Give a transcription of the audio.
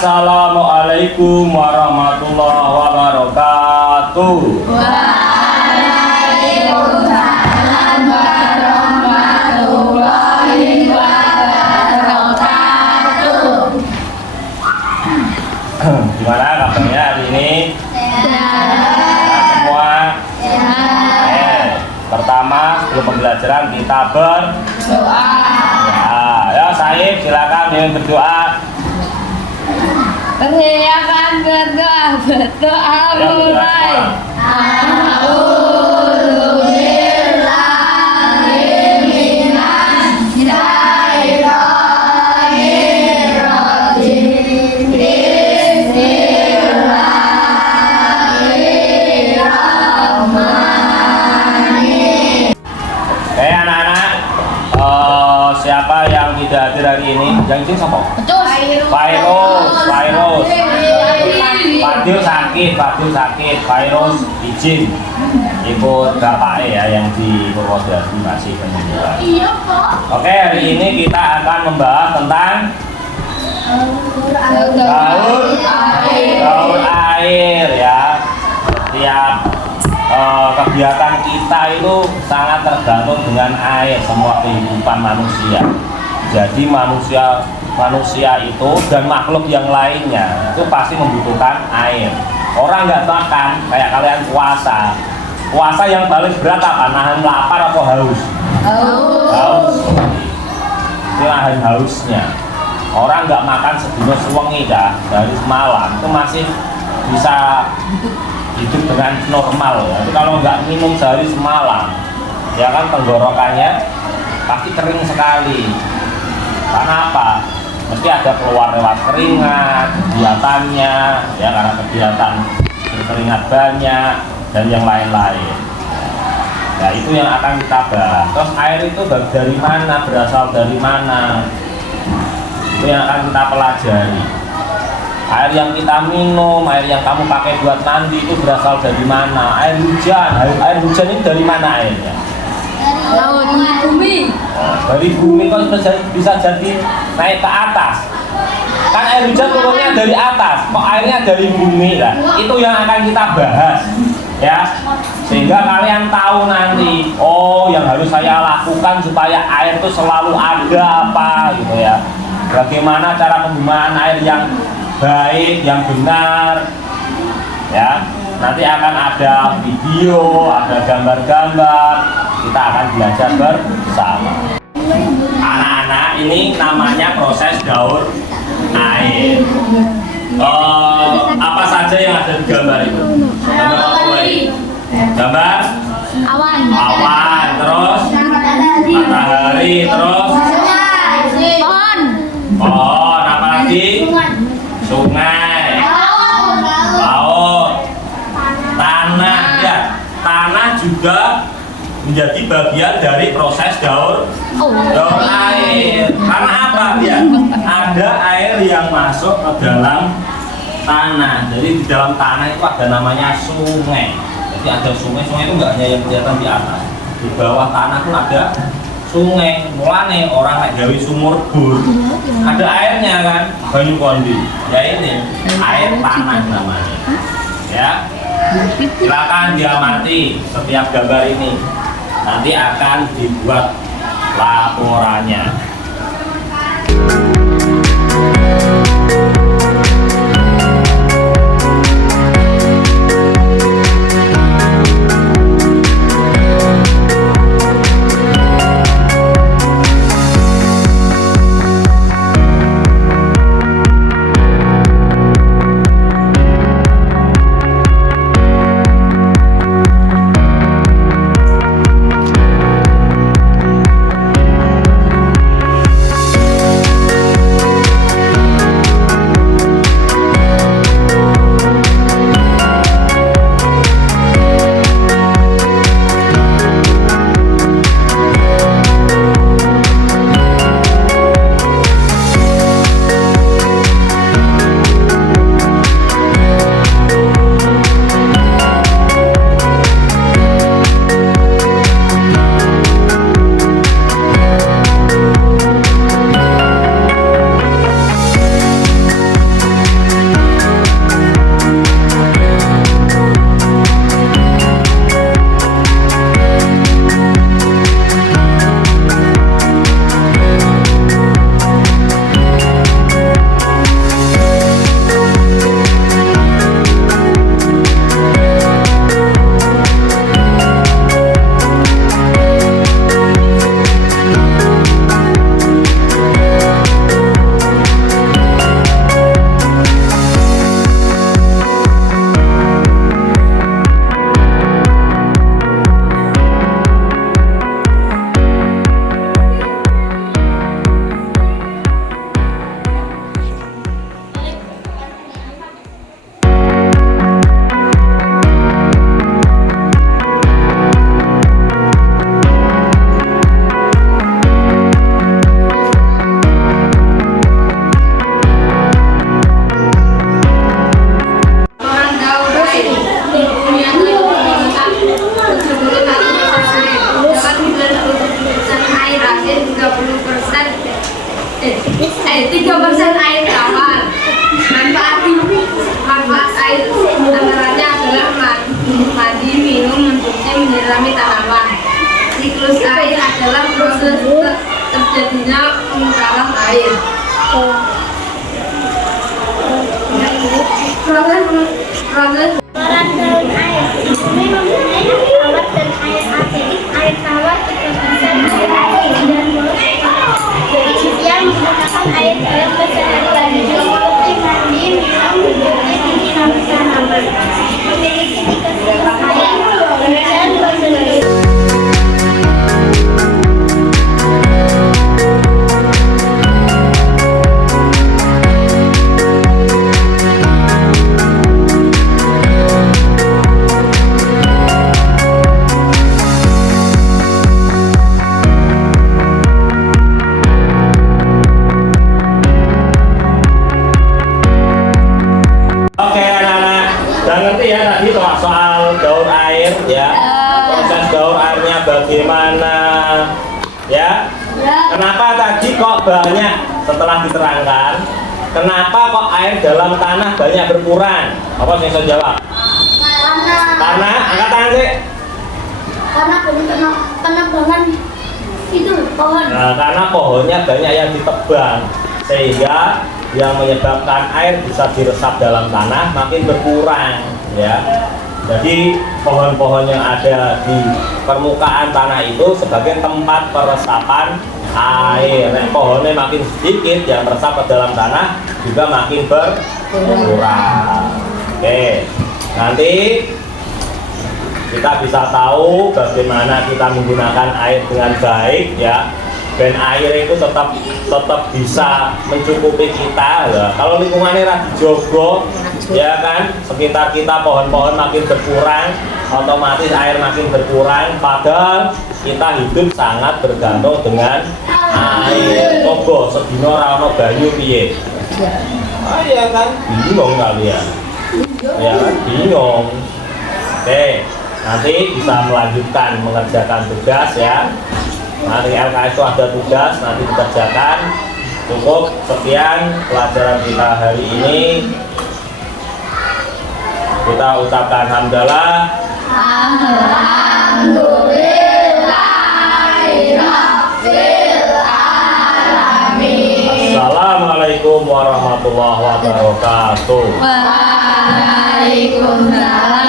Assalamualaikum warahmatullahi wabarakatuh. Waalaikumsalam warahmatullahi wabarakatuh. Gimana kabarnya hari ini? Sehat. Semua? Sehat. Pertama sebelum pembelajaran kita Doa. ya Saib silakan yang berdoa. Persilakan berdoa mulai. Anak-anak, siapa yang tidak hadir hari ini? Yang izin siapa? Virus. Fadil sakit, Virus izin ikut bapaknya ya yang di Purwodadi masih penyembuhan. Iya kok. Oke, hari ini kita akan membahas tentang gaul air ya. Setiap kegiatan kita itu sangat tergantung dengan air, semua kehidupan manusia. Jadi manusia itu dan makhluk yang lainnya itu pasti membutuhkan air. Orang nggak makan kayak kalian puasa yang paling berat apa? Nahan lapar atau haus? Haus. Itu nahan hausnya. Orang nggak makan sedino suwengi dah dari semalam itu masih bisa hidup dengan normal ya. Jadi kalau nggak minum sehari semalam ya kan tenggorokannya pasti kering sekali. Karena apa? Mesti ada keluar lewat keringat, kegiatannya ya, karena kegiatan berkeringat banyak dan yang lain-lain. Ya itu yang akan kita bahas. Terus air itu dari mana, berasal dari mana, itu yang akan kita pelajari. Air yang kita minum, air yang kamu pakai buat mandi itu berasal dari mana? Air hujan ini dari mana airnya? Laut, bumi. Dari bumi kok bisa jadi naik ke atas. Kan air hujan turunnya dari atas, kok airnya dari bumi lah. Itu yang akan kita bahas ya. Sehingga kalian tahu nanti, oh yang harus saya lakukan supaya air itu selalu ada apa gitu ya. Bagaimana cara penggunaan air yang baik, yang benar ya. Nanti akan ada video, ada gambar-gambar, kita akan belajar bersama. Anak-anak, ini namanya proses daur air. Apa saja yang ada di gambar itu? Gambar apa lagi? Gambar awan, terus matahari, terus pohon, apa lagi? Sungai, laut, tanah ya. Tanah juga menjadi bagian dari proses daur air. Karena apa ya? Ada air yang masuk ke dalam tanah. Jadi di dalam tanah itu ada namanya sungai. Jadi ada sungai itu nggak hanya yang kelihatan di atas. Di bawah tanah pun ada sungai. Mulane orang naik gawe sumur bor. Ada airnya kan, banyu kondi. Ya ini air tanah namanya. Ya. Silakan diamati setiap gambar ini. Nanti akan dibuat laporannya. dalam proses terjadinya penukaran air. Proses Kotoran daun air. Bumi mempunyai kawat dan air asidik. Air tawar juga bisa air asin dan yang menggunakan air dalam keseharian seperti mandi, minum, mencuci, cuci rambut tanaman. Memiliki 3 siklus air dan konsumsi. Oke anak-anak, udah ngerti ya tadi soal daur air ya, proses daur airnya bagaimana ya? Kenapa tadi kok banyak setelah diterangkan? Kenapa kok air dalam tanah banyak berkurang? Apa yang saya jawab? Karena angkat tangan sih. Karena penebangan itu pohon. Nah, karena pohonnya banyak yang ditebang sehingga yang menyebabkan air bisa diresap dalam tanah makin berkurang ya. Jadi pohon-pohon yang ada di permukaan tanah itu sebagai tempat peresapan air. Nah, pohonnya makin sedikit yang meresap ke dalam tanah juga makin berkurang. Oke, nanti kita bisa tahu bagaimana kita menggunakan air dengan baik ya, dan air itu tetap bisa mencukupi kita ya. Kalau lingkungannya rada dijogo ya kan, sekitar kita pohon-pohon makin berkurang, otomatis air makin berkurang, padahal kita hidup sangat bergantung dengan air. Coba sedina ora ono banyu piye? Iya kan, bingung kalian ya kan, bingung. Oke, nanti bisa melanjutkan mengerjakan tugas ya. Nanti LKS itu ada tugas, nanti dikerjakan. Cukup sekian pelajaran kita hari ini. Kita ucapkan hamdalah. Assalamualaikum warahmatullahi wabarakatuh. Waalaikumsalam.